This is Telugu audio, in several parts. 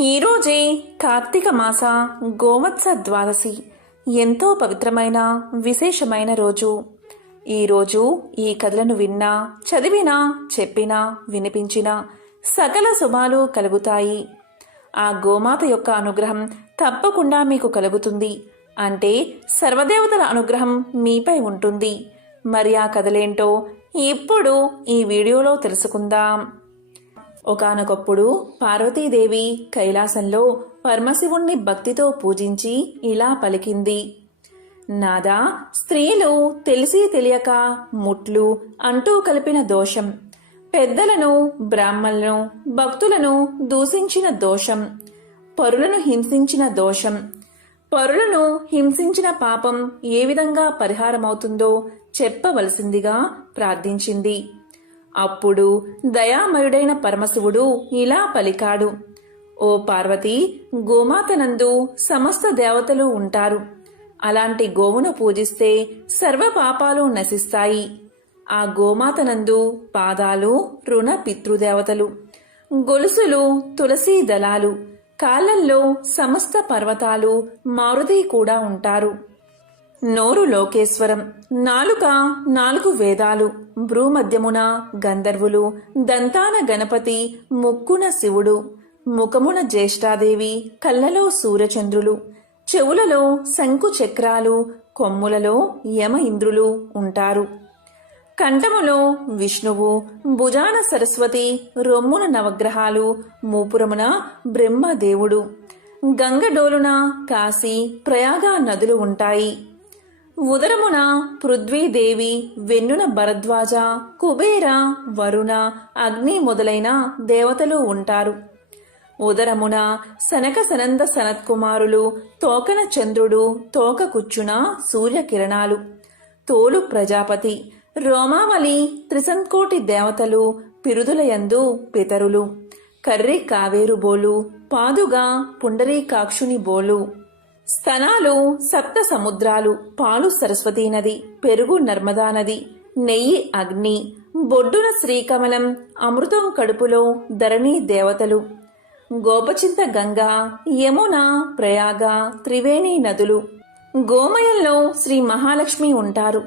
ఈరోజే కార్తీక మాస గోవత్స ద్వాదశి. ఎంతో పవిత్రమైన విశేషమైన రోజు. ఈరోజు ఈ కథలను విన్నా చదివినా చెప్పినా వినిపించినా సకల శుభాలు కలుగుతాయి. ఆ గోమాత యొక్క అనుగ్రహం తప్పకుండా మీకు కలుగుతుంది. అంటే సర్వదేవతల అనుగ్రహం మీపై ఉంటుంది. మరి ఆ కథలేంటో ఇప్పుడు ఈ వీడియోలో తెలుసుకుందాం. ఒకానొకప్పుడు పార్వతీదేవి కైలాసంలో పరమశివుణ్ణి భక్తితో పూజించి ఇలా పలికింది. నాదా స్త్రీలు తెలిసి తెలియక ముట్లు అంటూ కలిపిన దోషం. పెద్దలను బ్రాహ్మణులను భక్తులను దూషించిన దోషం. పరులను హింసించిన దోషం. పరులను హింసించిన పాపం ఏ విధంగా పరిహారమవుతుందో చెప్పవలసిందిగా ప్రార్థించింది. అప్పుడు దయామయుడైన పరమశివుడు ఇలా పలికాడు. ఓ పార్వతి గోమాతనందు సమస్త దేవతలు ఉంటారు. అలాంటి గోవును పూజిస్తే సర్వ పాపాలు నశిస్తాయి. ఆ గోమాతనందు పాదాలు రుణ పితృదేవతలు గొలుసులు తులసీ దళాలు కాలంలో సమస్త పర్వతాలు మారుతి కూడా ఉంటారు. నోరు లోకేశ్వరం. నాలుక నాలుగు వేదాలు. భ్రూమధ్యమున గంధర్వులు దంతాన గణపతి ముక్కున శివుడు ముఖమున జ్యేష్ఠాదేవి కళ్ళలో సూర్యచంద్రులు చెవులలో శంకు చక్రాలు కొమ్ములలో యమ ఇంద్రులు ఉంటారు. కంఠములో విష్ణువు భుజాన సరస్వతి రొమ్మున నవగ్రహాలు మూపురమున బ్రహ్మదేవుడు. గంగడోలున కాశీ ప్రయాగ నదులు ఉంటాయి. ఉదరమున పృథ్వీదేవి వెన్నున భరద్వాజ కుబేర వరుణ అగ్ని మొదలైన దేవతలు ఉంటారు. ఉదరమున సనక సనంద సనత్కుమారులు తోకన చంద్రుడు తోక కుచ్చున సూర్యకిరణాలు. తోలు ప్రజాపతి రోమావళి త్రిసంకోటి దేవతలు పిరుదులయందు పితరులు. కర్రి కావేరు బోలు పాదుగా పుండరీకాక్షుని బోలు. స్తనాలు సప్త సముద్రాలు పాలు సరస్వతీ నది పెరుగు నర్మదా నది నెయ్యి అగ్ని బొడ్డున శ్రీకమలం అమృతం కడుపులో ధరణి దేవతలు. గోపచింత గంగా యమున ప్రయాగ త్రివేణి నదులు. గోమయంలో శ్రీ మహాలక్ష్మి ఉంటారు.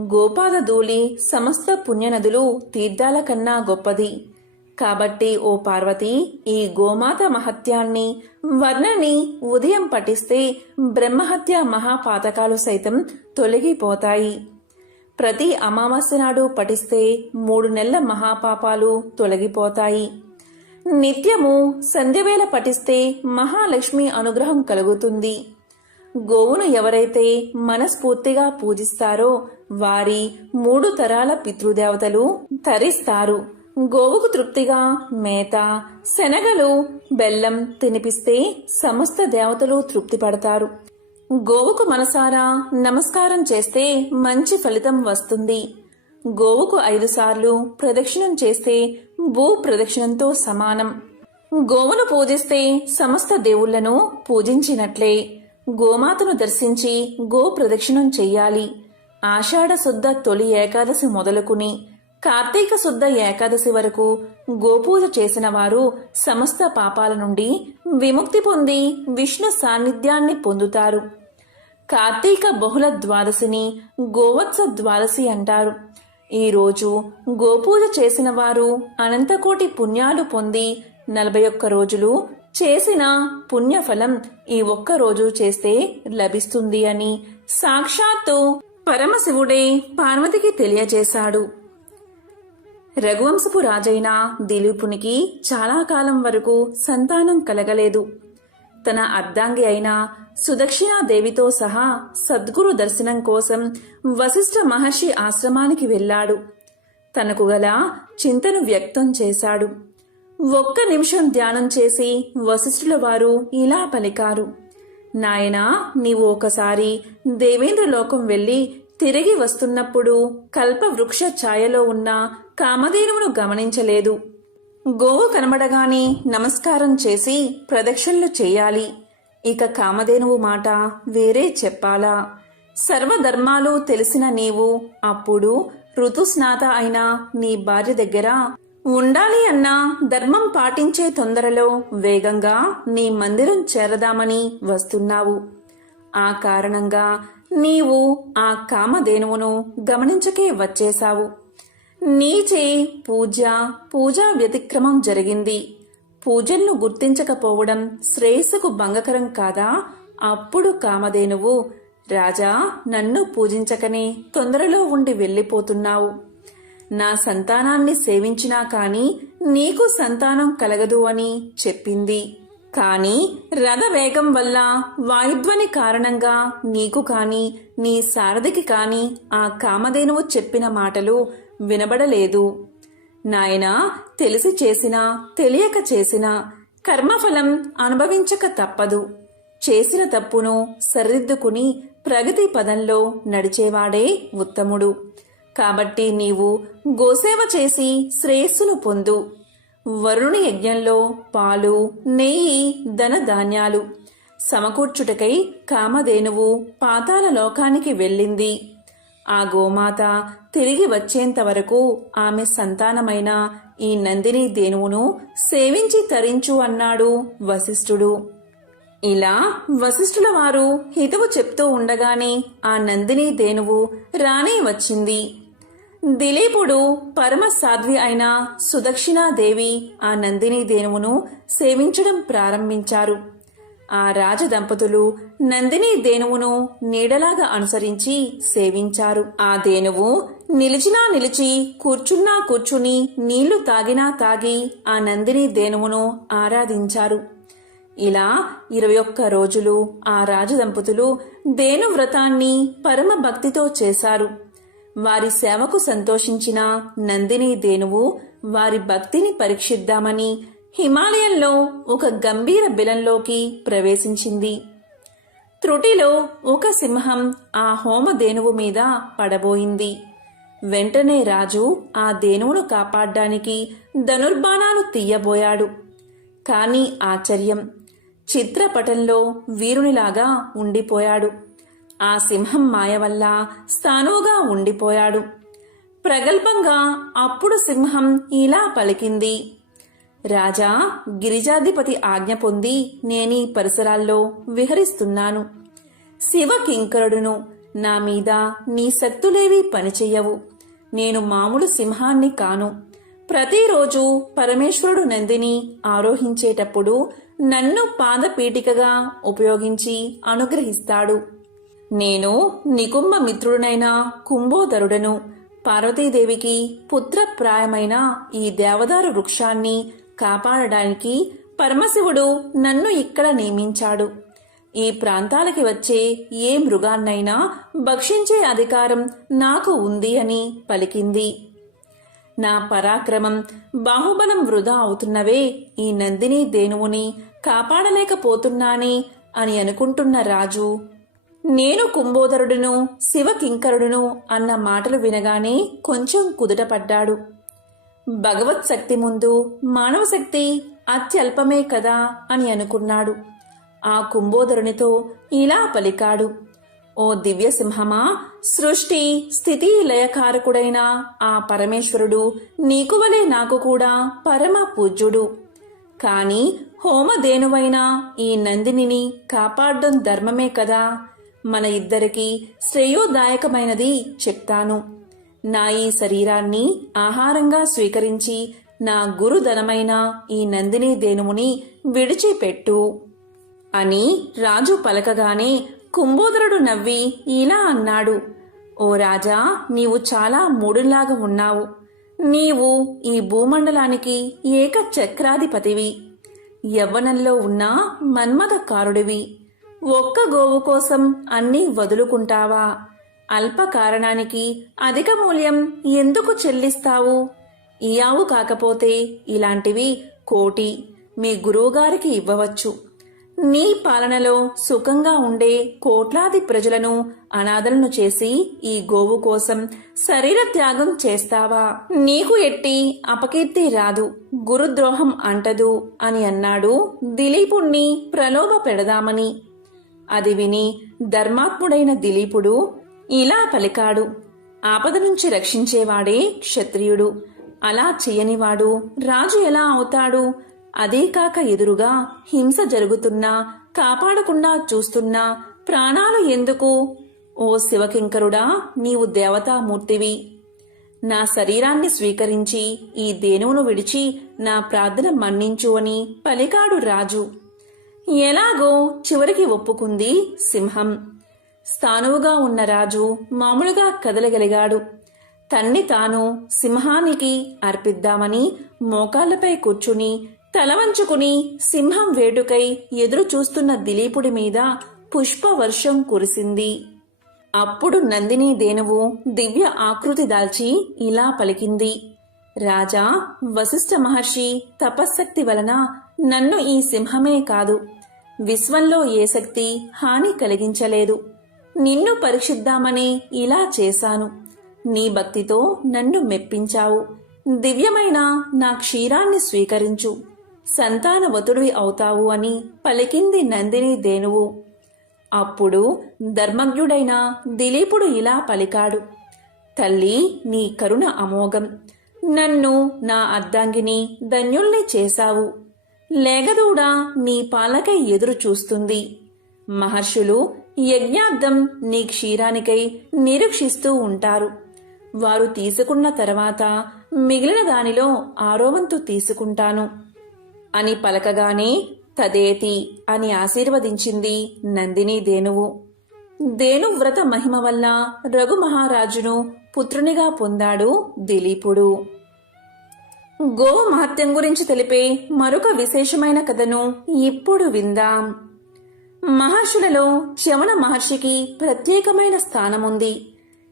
గోపాద ధూళి సమస్త పుణ్యనదులు తీర్థాల కన్నా గొప్పది. కాబట్టి ఓ పార్వతి ఈ గోమాత మహత్యాన్ని వర్ణని ఉదయం పఠిస్తే బ్రహ్మహత్య మహాపాతకాలు సైతం తొలగిపోతాయి. ప్రతి అమావాస్య నాడు పఠిస్తే మూడు నెలల మహాపాపాలు తొలగిపోతాయి. నిత్యము సంధ్యవేళ పఠిస్తే మహాలక్ష్మి అనుగ్రహం కలుగుతుంది. గోవును ఎవరైతే మనస్ఫూర్తిగా పూజిస్తారో వారి మూడు తరాల పితృదేవతలు తరిస్తారు. గోవుకు తృప్తిగా మేత శనగలు బెల్లం తినిపిస్తే సమస్త దేవతలు తృప్తి పడతారు గోవుకు మనసారా నమస్కారం చేస్తే మంచి ఫలితం వస్తుంది. గోవుకు ఐదు సార్లు ప్రదక్షిణం చేస్తే భూ ప్రదక్షిణంతో సమానం. గోవును పూజిస్తే సమస్త దేవుళ్ళను పూజించినట్లే. గోమాతను దర్శించి గో ప్రదక్షిణం చెయ్యాలి. ఆషాఢ శుద్ధ తొలి ఏకాదశి మొదలుకుని కార్తీక శుద్ధ ఏకాదశి వరకు గోపూజ చేసిన వారు సమస్త పాపాల నుండి విముక్తి పొంది విష్ణు సాన్నిధ్యాన్ని పొందుతారు. కార్తీక బహుళ ద్వాదశిని గోవత్స ద్వాదశి అంటారు. ఈరోజు గోపూజ చేసిన వారు అనంతకోటి పుణ్యాలు పొంది నలభై ఒక్క రోజులు చేసిన పుణ్యఫలం ఈ ఒక్క రోజు చేస్తే లభిస్తుంది అని సాక్షాత్తు పరమశివుడే పార్వతికి తెలియజేశాడు. రఘువంశపు రాజైన దిలీపునికి చాలా కాలం వరకు సంతానం కలగలేదు. తన అర్ధాంగి అయిన సుదక్షిణాదేవితో సహా సద్గురు దర్శనం కోసం వశిష్ఠ మహర్షి ఆశ్రమానికి వెళ్ళాడు. తనకు గల చింతను వ్యక్తం చేశాడు. ఒక్క నిమిషం ధ్యానం చేసి వశిష్ఠుల వారు ఇలా పలికారు. నాయనా నీవు ఒకసారి దేవేంద్రలోకం వెళ్ళి తిరిగి వస్తున్నప్పుడు కల్పవృక్ష ఛాయలో ఉన్న కామధేనువును గమనించలేదు. గోవు కనబడగానే నమస్కారం చేసి ప్రదక్షిణలు చేయాలి. ఇక కామధేనువు మాట వేరే చెప్పాలా? సర్వధర్మాలు తెలిసిన నీవు అప్పుడు ఋతుస్నాత అయిన నీ భార్య దగ్గర ఉండాలి అన్న ధర్మం పాటించే తొందరలో వేగంగా నీ మందిరం చేరదామని వస్తున్నావు. ఆ కారణంగా నీవు ఆ కామధేనువును గమనించకే వచ్చేశావు. నీచే పూజ పూజా వ్యతిక్రమం జరిగింది. పూజలను గుర్తించకపోవడం శ్రేయస్సుకు భంగకరం కాదా? అప్పుడు కామధేనువు రాజా నన్ను పూజించకనే తొందరలో ఉండి వెళ్ళిపోతున్నావు. నా సంతానాన్ని సేవించినా కాని నీకు సంతానం కలగదు అని చెప్పింది. కాని రథవేగం వల్ల వాయుధ్వని కారణంగా నీకు కాని నీ సారథికి కాని ఆ కామధేనువు చెప్పిన మాటలు వినబడలేదు. నాయనా తెలిసి చేసినా తెలియక చేసినా కర్మఫలం అనుభవించక తప్పదు. చేసిన తప్పును సరిదిద్దుకుని ప్రగతి పదంలో నడిచేవాడే ఉత్తముడు. కాబట్టి నీవు గోసేవ చేసి శ్రేయస్సును పొందు. వరుణి యజ్ఞంలో పాలు నెయ్యి ధన ధాన్యాలు సమకూర్చుటకై కామధేనువు పాతాల లోకానికి వెళ్ళింది. ఆ గోమాత తిరిగి వచ్చేంత వరకు ఆమె సంతానమైన ఈ నందిని దేనువును సేవించి తరించు అన్నాడు వశిష్ఠుడు. ఇలా వశిష్ఠుల వారు హితవు చెప్తూ ఉండగానే ఆ నందిని దేనువు రానే వచ్చింది. దిలీపుడు పరమ సాధ్వి అయిన సుదక్షిణాదేవి ఆ నందిని దేనువును సేవించడం ప్రారంభించారు. ఆ రాజదంపతులు నందిని దేనువును నీడలాగా అనుసరించి సేవించారు. ఆ దేనువు నిలిచినా నిలిచి కూర్చున్నా కూర్చుని నీళ్ళు తాగినా తాగి ఆ నందిని దేనువును ఆరాధించారు. ఇలా ఇరవై ఒక్క రోజులు ఆ రాజదంపతులు దేను వ్రతాన్ని పరమ భక్తితో చేశారు. వారి సేవకు సంతోషించిన నందిని దేనువు వారి భక్తిని పరీక్షిద్దామని హిమాలయంలో ఒక గంభీర బిలంలోకి ప్రవేశించింది. త్రుటిలో ఒక సింహం ఆ హోమ దేనువు మీద పడబోయింది. వెంటనే రాజు ఆ దేనువును కాపాడ్డానికి ధనుర్బాణాలు తీయబోయాడు. కాని ఆశ్చర్యం చిత్రపటంలో వీరునిలాగా ఉండిపోయాడు. ఆ సింహం మాయ వల్ల స్థానువుగా ఉండిపోయాడు. ప్రగల్భంగా అప్పుడు సింహం ఇలా పలికింది. రాజా గిరిజాధిపతి ఆజ్ఞ పొంది నేనీ పరిసరాల్లో విహరిస్తున్నాను. శివ కింకరుడును నా మీద నీ శక్తులేవి పనిచెయ్యవు నేను మామూలు సింహాన్ని కాను. ప్రతిరోజు పరమేశ్వరుడు నందిని ఆరోహించేటప్పుడు నన్ను పాదపీఠికగా ఉపయోగించి అనుగ్రహిస్తాడు. నేను నికుంభ మిత్రుడనైన కుంభోదరుడను. పార్వతీదేవికి పుత్రప్రాయమైన ఈ దేవదారు వృక్షాన్ని కాపాడడానికి పరమశివుడు నన్ను ఇక్కడ నియమించాడు. ఈ ప్రాంతాలకి వచ్చే ఏ మృగాన్నైనా భక్షించే అధికారం నాకు ఉంది అని పలికింది. నా పరాక్రమం బాహుబలం వృధా అవుతున్నవే ఈ నందిని దేనువుని కాపాడలేకపోతున్నానే అని అనుకుంటున్న రాజు నేను కుంభోదరుడును శివకింకరుడును అన్న మాటలు వినగానే కొంచెం కుదుటపడ్డాడు. భగవత్ శక్తి ముందు మానవ శక్తి అత్యల్పమే కదా అని అనుకున్నాడు. ఆ కుంభోదరునితో ఇలా పలికాడు. ఓ దివ్యసింహమా సృష్టి స్థితి లయకారకుడైన ఆ పరమేశ్వరుడు నీకు వలె నాకు కూడా పరమ పూజ్యుడు. కాని హోమధేనువైన ఈ నందినిని కాపాడడం ధర్మమే కదా. మన ఇద్దరికి శ్రేయోదాయకమైనది చెప్తాను. నా ఈ శరీరాన్ని ఆహారంగా స్వీకరించి నా గురుధనమైన ఈ నందిని దేనుముని విడిచిపెట్టు అని రాజు పలకగానే కుంభోదరుడు నవ్వి ఇలా అన్నాడు ఓ రాజా నీవు చాలా మూడులాగా ఉన్నావు. నీవు ఈ భూమండలానికి ఏక చక్రాధిపతివి యవ్వనంలో ఉన్న మన్మథకారుడివి. ఒక్క గోవు కోసం అన్నీ వదులుకుంటావా? అల్ప కారణానికి అధిక మూల్యం ఎందుకు చెల్లిస్తావు? ఈ ఆవు కాకపోతే ఇలాంటివి కోటి మీ గురువుగారికి ఇవ్వవచ్చు. నీ పాలనలో సుఖంగా ఉండే కోట్లాది ప్రజలను అనాథలను చేసి ఈ గోవు కోసం శరీర త్యాగం చేస్తావా? నీకు ఎట్టి అపకీర్తి రాదు. గురుద్రోహం అంటదు అని అన్నాడు దిలీపుణ్ణి ప్రలోభ పెడదామని అది విని ధర్మాత్ముడైన దిలీపుడు ఇలా పలికాడు. ఆపద నుంచి రక్షించేవాడే క్షత్రియుడు. అలా చేయనివాడు రాజు ఎలా అవుతాడు? అదే కాక ఎదురుగా హింస జరుగుతున్నా కాపాడకుండా చూస్తున్నా ప్రాణాలు ఎందుకు? ఓ శివకింకరుడా నీవు దేవతామూర్తివి. నా శరీరాన్ని స్వీకరించి ఈ దేనువును విడిచి నా ప్రార్థన మన్నించు అని పలికాడు రాజు. ఎలాగో చివరికి ఒప్పుకుంది సింహం. స్థానువుగా ఉన్న రాజు మామూలుగా కదలగలిగాడు. తన్ని తాను సింహానికి అర్పిద్దామని మోకాళ్ళపై కూర్చుని తలవంచుకుని సింహం వేటుకై ఎదురు చూస్తున్న దిలీపుడి మీద పుష్పవర్షం కురిసింది. అప్పుడు నందిని దేనువు దివ్య ఆకృతి దాల్చి ఇలా పలికింది. రాజా వశిష్ఠ మహర్షి తపశ్శక్తి వలన నన్ను ఈ సింహమే కాదు. విశ్వంలో ఏ శక్తి హాని కలిగించలేదు. నిన్ను పరీక్షిద్దామని ఇలా చేశాను. నీ భక్తితో నన్ను మెప్పించావు. దివ్యమైన నా క్షీరాన్ని స్వీకరించు. సంతానవతుడివి అవుతావు అని పలికింది నందిని దేనువు అప్పుడు ధర్మజ్ఞుడైన దిలీపుడు ఇలా పలికాడు. తల్లి నీ కరుణ అమోఘం. నన్ను నా అర్ధాంగిని ధన్యుల్ని చేశావు. లేగదూడ నీ పాలకై ఎదురు చూస్తుంది మహర్షులు యజ్ఞార్థం నీ క్షీరానికై నిరీక్షిస్తూ ఉంటారు. వారు తీసుకున్న తర్వాత మిగిలిన దానిలో ఆరోవంతు తీసుకుంటాను. అని పలకగానే తదేతి అని ఆశీర్వదించింది నందిని దేనువు దేనువ్రత మహిమ వల్ల రఘు మహారాజును పుత్రునిగా పొందాడు దిలీపుడు. గోవు మహత్యం గురించి తెలిపే మరొక విశేషమైన కథను ఇప్పుడు విందాం. మహర్షులలో చవన మహర్షికి ప్రత్యేకమైన స్థానముంది.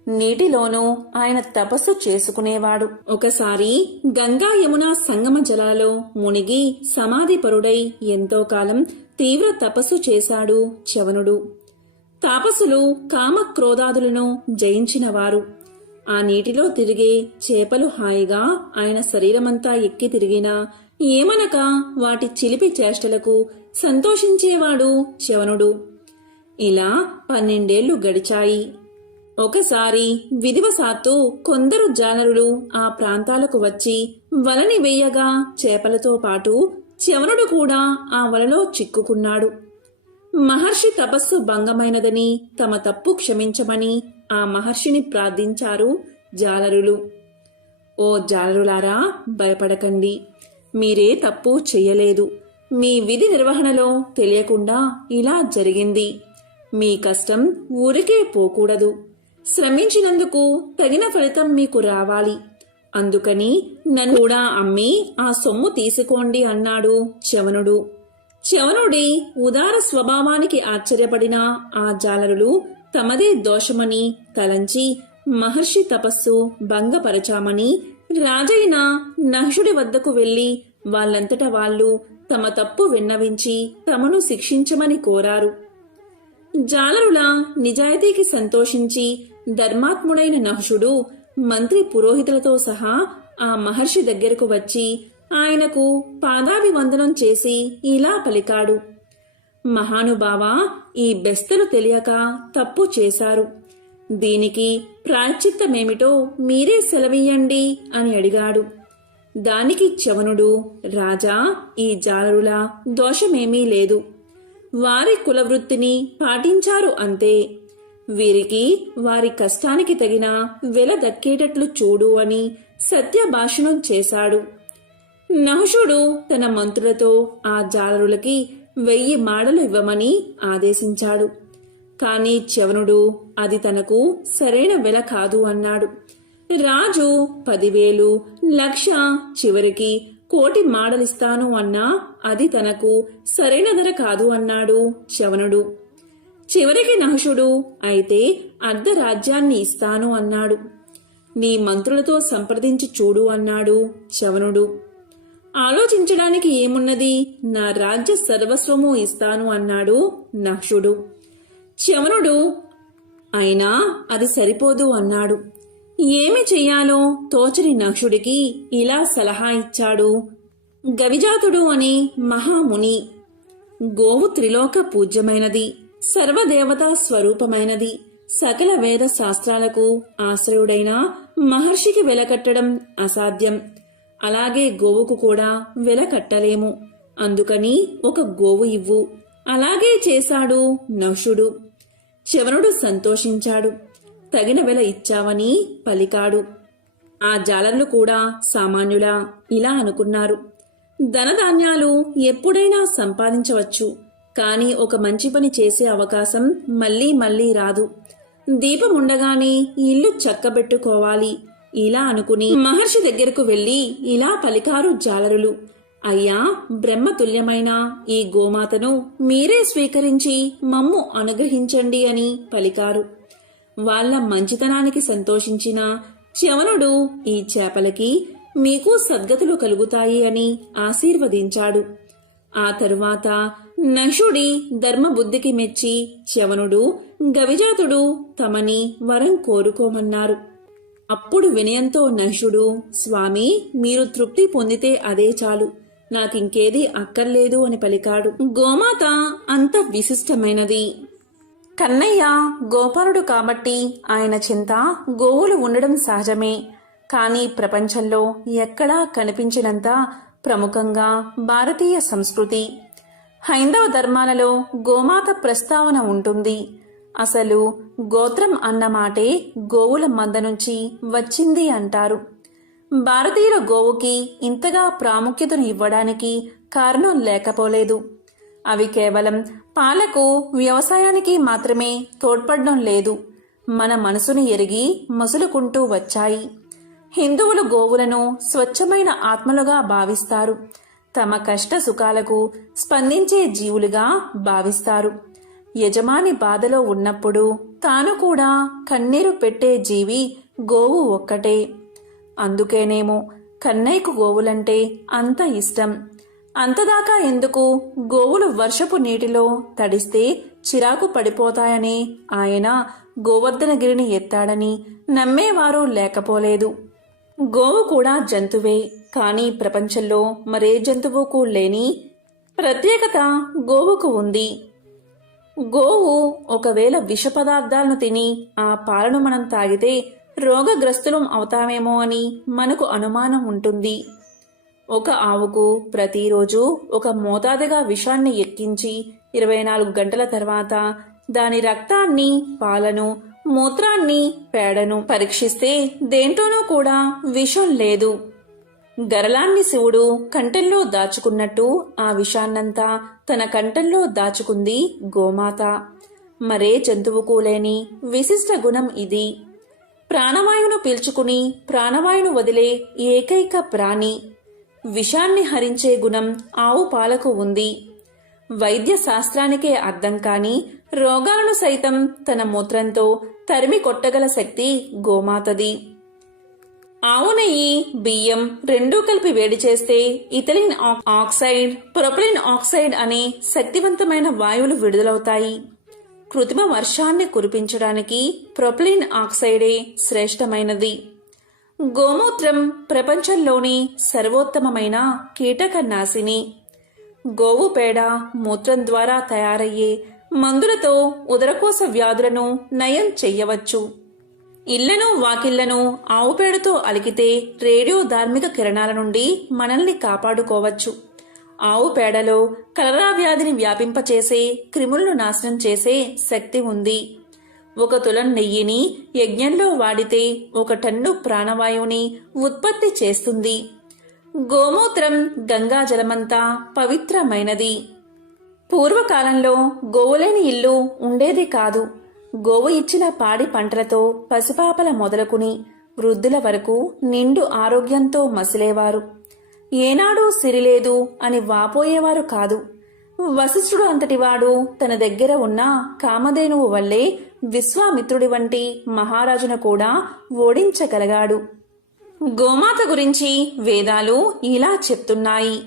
నీటిలోనూ ఆయన తపస్సు చేసుకునేవాడు. ఒకసారి గంగా యమున సంగమ జలాలో మునిగి సమాధిపరుడై ఎంతో కాలం తీవ్ర తపస్సు చేశాడు చవనుడు తాపసులు కామ క్రోధాదులను జయించినవారు. ఆ నీటిలో తిరిగే చేపలు హాయిగా ఆయన శరీరమంతా ఎక్కి తిరిగినా ఏమనక వాటి చిలిపి చేష్టలకు సంతోషించేవాడు శవనుడు. ఇలా పన్నెండేళ్ళు గడిచాయి. ఒకసారి విధివశాత్తు కొందరు జానరులు ఆ ప్రాంతాలకు వచ్చి వలని వేయగా చేపలతో పాటు చవనుడు కూడా ఆ వలలో చిక్కుకున్నాడు. మహర్షి తపస్సు భంగమైనదని తమ తప్పు క్షమించమని ఆ మహర్షిని ప్రార్థించారు జాలరులు ఓ జాలరులారా భయపడకండి. మీరే తప్పు చెయ్యలేదు మీ విధి నిర్వహణలో తెలియకుండా ఇలా జరిగింది. మీ కష్టం ఊరికే పోకూడదు. శ్రమించినందుకు తగిన ఫలితం మీకు రావాలి. అందుకని నన్ను కూడా అమ్మి ఆ సొమ్ము తీసుకోండి అన్నాడు చవనుడు. చవనుడి ఉదార స్వభావానికి ఆశ్చర్యపడిన ఆ జాలరులు తమదే దోషమని తలంచి మహర్షి తపస్సు భంగపరచామని రాజైన నహుడి వద్దకు వెళ్ళి వాళ్ళంతట వాళ్ళు తమ తప్పు విన్నవించి తమను శిక్షించమని కోరారు. జాలరుల నిజాయితీకి సంతోషించి ధర్మాత్ముడైన నహుషుడు మంత్రి పురోహితులతో సహా ఆ మహర్షి దగ్గరకు వచ్చి ఆయనకు పాదాభివందనం చేసి ఇలా పలికాడు. మహానుభావా ఈ బెస్తలు తెలియక తప్పు చేశారు. దీనికి ప్రాచిత్తమేమిటో మీరే సెలవియ్యండి అని అడిగాడు. దానికి చవనుడు రాజా ఈ జాలరుల దోషమేమీ లేదు. వారి కులవృత్తిని పాటించారు అంతే. వీరికి వారి కష్టానికి తగిన వెల దక్కేటట్లు చూడు అని సత్యభాషణం చేశాడు. నహుషుడు తన మంత్రులతో ఆ జాలరులకి వెయ్యి మాడలు ఇవ్వమని ఆదేశించాడు. కాని చవనుడు అది తనకు సరైన వెల కాదు అన్నాడు. రాజు పదివేలు లక్ష చివరికి కోటి మాడలిస్తాను అన్నా అది తనకు సరైన ధర కాదు అన్నాడు చవనుడు. చివరికి నహుషుడు అయితే అర్ధ రాజ్యాన్ని ఇస్తాను అన్నాడు. నీ మంత్రులతో సంప్రదించి చూడు అన్నాడు చవనుడు. ఆలోచించడానికి ఏమున్నది? నా రాజ్య సర్వస్వము ఇస్తాను అన్నాడు నహుషుడు. చవనుడు అయినా అది సరిపోదు అన్నాడు. ఏమి చెయ్యాలో? తోచని నక్షుడికి ఇలా సలహా ఇచ్చాడు. గవిజాతుడు అని మహాముని. గోవు త్రిలోక పూజ్యమైనది సర్వదేవతా స్వరూపమైనది సకల వేద శాస్త్రాలకు ఆశ్రయుడైన మహర్షికి వెలకట్టడం అసాధ్యం. అలాగే గోవుకు కూడా వెలకట్టలేము. అందుకని ఒక గోవు ఇవ్వు. అలాగే చేశాడు నహుషుడు శవనుడు సంతోషించాడు. తగిన వెల ఇచ్చావని పలికాడు. ఆ జాలర్లు కూడా సామాన్యులా ఇలా అనుకున్నారు. ధనధాన్యాలు ఎప్పుడైనా సంపాదించవచ్చు. కానీ ఒక మంచి పని చేసే అవకాశం మళ్ళీ మళ్ళీ రాదు. దీపం ఉండగానే ఇల్లు చక్కబెట్టుకోవాలి. ఇలా అనుకుని మహర్షి దగ్గరకు వెళ్ళి ఇలా పలికారు జాలరులు. అయ్యా బ్రహ్మతుల్యమైన ఈ గోమాతను మీరే స్వీకరించి మమ్ము అనుగ్రహించండి అని పలికారు. వాళ్ళ మంచితనానికి సంతోషించిన చవనుడు ఈ చేపలకి మీకు సద్గతులు కలుగుతాయి అని ఆశీర్వదించాడు. ఆ తరువాత నషుడి ధర్మబుద్ధికి మెచ్చి చవనుడు గవిజాతుడు తమని వరం కోరుకోమన్నారు. అప్పుడు వినయంతో నషుడు స్వామి మీరు తృప్తి పొందితే అదే చాలు. నాకింకేదీ అక్కర్లేదు అని పలికాడు. గోమాత అంత విశిష్టమైనది. కన్నయ్య గోపాలుడు కాబట్టి ఆయన చింత గోవులు ఉండడం సహజమే. కానీ ప్రపంచంలో ఎక్కడా కనిపించినంత ప్రముఖంగా భారతీయ సంస్కృతి. హైందవ ధర్మాలలో గోమాత ప్రస్తావన ఉంటుంది. అసలు గోత్రం అన్న మాటే గోవుల మంద నుంచి వచ్చింది అంటారు. భారతీయుల గోవుకి ఇంతగా ప్రాముఖ్యతను ఇవ్వడానికి కారణం లేకపోలేదు. అవి కేవలం పాలకు వ్యవసాయానికి మాత్రమే తోడ్పడడం లేదు. మన మనసును ఎరిగి మసులుకుంటూ వచ్చాయి. హిందువులు గోవులను స్వచ్ఛమైన ఆత్మలుగా భావిస్తారు. తమ కష్ట సుఖాలకు స్పందించే జీవులుగా భావిస్తారు. యజమాని బాధలో ఉన్నప్పుడు తాను కూడా కన్నీరు పెట్టే జీవి గోవు ఒక్కటే. అందుకేనేమో కన్నయ్యకు గోవులంటే అంత ఇష్టం. అంతదాకా ఎందుకు గోవులు వర్షపు నీటిలో తడిస్తే చిరాకు పడిపోతాయని ఆయన గోవర్ధనగిరిని ఎత్తాడని నమ్మేవారు లేకపోలేదు. గోవు కూడా జంతువే కానీ ప్రపంచంలో మరే జంతువుకు లేని ప్రత్యేకత గోవుకు ఉంది. గోవు ఒకవేళ విష పదార్థాలను తిని ఆ పాలను మనం తాగితే రోగగ్రస్తులం అవుతామేమో అని మనకు అనుమానం ఉంటుంది. ఒక ఆవుకు ప్రతిరోజు ఒక మోతాదుగా విషాన్ని ఎక్కించి ఇరవై నాలుగు గంటల తర్వాత దాని రక్తాన్ని పాలను మూత్రాన్ని పేడను పరీక్షిస్తే దేంట్లోనూ కూడా విషం లేదు. గరలాన్ని శివుడు కంటల్లో దాచుకున్నట్టు ఆ విషాన్నంతా తన కంటల్లో దాచుకుంది గోమాత. మరే జంతువుకు లేని విశిష్ట గుణం ఇది. ప్రాణవాయువును పీల్చుకుని ప్రాణవాయువును వదిలే ఏకైక ప్రాణి. విషాన్ని హరించే గుణం ఆవు పాలకు ఉంది. వైద్య శాస్త్రానికే అర్థం కాని రోగాలను సైతం తన మూత్రంతో తరిమి కొట్టగల శక్తి గోమాతది. ఆవు నెయ్యి బియ్యం రెండూ కలిపి వేడి చేస్తే ఇథలిన్ ఆక్- ఆక్సైడ్ ప్రొపలిన్ ఆక్సైడ్ అనే శక్తివంతమైన వాయువులు విడుదలవుతాయి. కృత్రిమ వర్షాన్ని కురిపించడానికి ప్రొప్లిన్ ఆక్సైడే శ్రేష్టమైనది. గోమూత్రం ప్రపంచంలోని సర్వోత్తమమైన కీటక నాశిని. గోవు పేడ మూత్రం ద్వారా తయారయ్యే మందులతో ఉదరకోశ వ్యాధులను నయం చెయ్యవచ్చు ఇళ్ళను వాకిళ్ళను ఆవు పేడతో అలికితే రేడియో ధార్మిక కిరణాల నుండి మనల్ని కాపాడుకోవచ్చు. ఆవు పేడలో కలరా వ్యాధిని వ్యాపింపచేసే క్రిములను నాశనం చేసే శక్తి ఉంది. ఒక తులం నెయ్యిని యజ్ఞంలో వాడితే ఒక టన్ను ప్రాణవాయువుని ఉత్పత్తి చేస్తుంది. గోమూత్రం గంగా జలమంతా పవిత్రమైనది. పూర్వకాలంలో గోవులేని ఇల్లు ఉండేది కాదు. గోవు ఇచ్చిన పాడి పంటలతో పసిపాపల మొదలుకుని వృద్ధుల వరకు నిండు ఆరోగ్యంతో మసిలేవారు. ఏనాడూ సిరిలేదు అని వాపోయేవారు కాదు. వశిష్ఠుడు అంతటివాడు తన దగ్గర ఉన్న కామధేనువు వల్లే విశ్వామిత్రుడి వంటి మహారాజును కూడా ఓడించగలగాడు. గోమాత గురించి వేదాలు ఇలా చెప్తున్నాయి.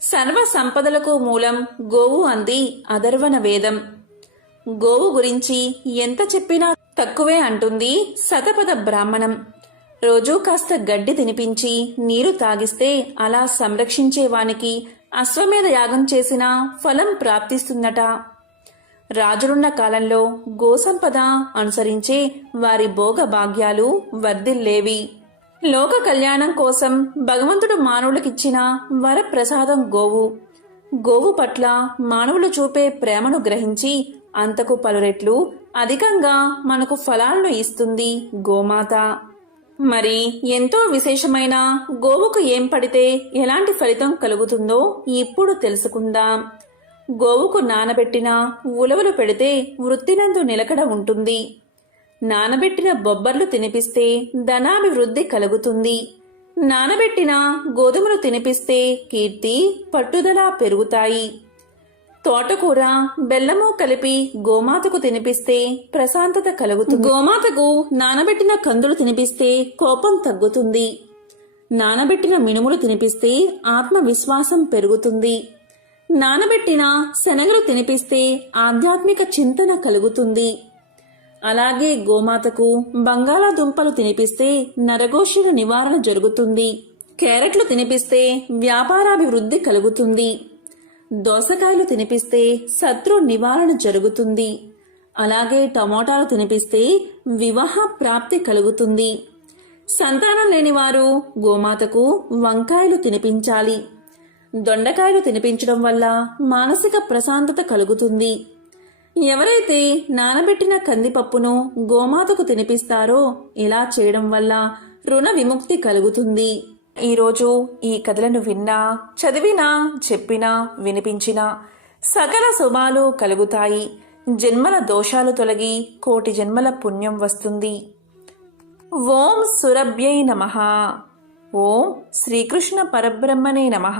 సర్వ సంపదలకు మూలం గోవు అంది అధర్వణ వేదం. గోవు గురించి ఎంత చెప్పినా తక్కువే అంటుంది శతపథ బ్రాహ్మణం. రోజూ కాస్త గడ్డి తినిపించి నీరు తాగిస్తే అలా సంరక్షించేవానికి అశ్వమేధ యాగం చేసిన ఫలం ప్రాప్తిస్తుందట. రాజులున్న కాలంలో గోసంపద అనుసరించే వారి భోగ భాగ్యాలు వర్ధిల్లేవి. లోక కళ్యాణం కోసం భగవంతుడు మానవులకిచ్చిన వరప్రసాదం గోవు. గోవు పట్ల మానవులు చూపే ప్రేమను గ్రహించి అంతకు పలు రెట్లు అధికంగా మనకు ఫలాలను ఇస్తుంది గోమాత. మరి ఎంతో విశేషమైన గోవుకు ఏం పడితే ఎలాంటి ఫలితం కలుగుతుందో ఇప్పుడు తెలుసుకుందాం. గోవుకు నానబెట్టిన ఉలవలు పెడితే వృత్తినందు నిలకడ ఉంటుంది. నానబెట్టిన బొబ్బర్లు తినిపిస్తే ధనాభివృద్ధి కలుగుతుంది. నానబెట్టిన గోధుమలు తినిపిస్తే కీర్తి పట్టుదల పెరుగుతాయి. తోటకూర బెల్లము కలిపి గోమాతకు తినిపిస్తే ప్రశాంతత కలుగుతుంది. గోమాతకు నానబెట్టిన కందులు తినిపిస్తే కోపం తగ్గుతుంది. నానబెట్టిన మినుములు తినిపిస్తే ఆత్మవిశ్వాసం పెరుగుతుంది. నానబెట్టిన శనగలు తినిపిస్తే ఆధ్యాత్మిక చింతన కలుగుతుంది. అలాగే గోమాతకు బంగాళాదుంపలు తినిపిస్తే నరగోషుల నివారణ జరుగుతుంది. క్యారెట్లు తినిపిస్తే వ్యాపారాభివృద్ధి కలుగుతుంది. దోసకాయలు తినిపిస్తే శత్రు నివారణ జరుగుతుంది. అలాగే టమోటాలు తినిపిస్తే వివాహ ప్రాప్తి కలుగుతుంది. సంతానం లేనివారు గోమాతకు వంకాయలు తినిపించాలి. దొండకాయలు తినిపించడం వల్ల మానసిక ప్రశాంతత కలుగుతుంది. ఎవరైతే నానబెట్టిన కందిపప్పును గోమాతకు తినిపిస్తారో ఇలా చేయడం వల్ల రుణ విముక్తి కలుగుతుంది. ఈరోజు ఈ కథలను విన్నా చదివినా చెప్పినా వినిపించినా సకల శుభాలు కలుగుతాయి. జన్మల దోషాలు తొలగి కోటి జన్మల పుణ్యం వస్తుంది. ఓం సురభ్యై నమ. ఓం శ్రీకృష్ణ పరబ్రహ్మనే నమః.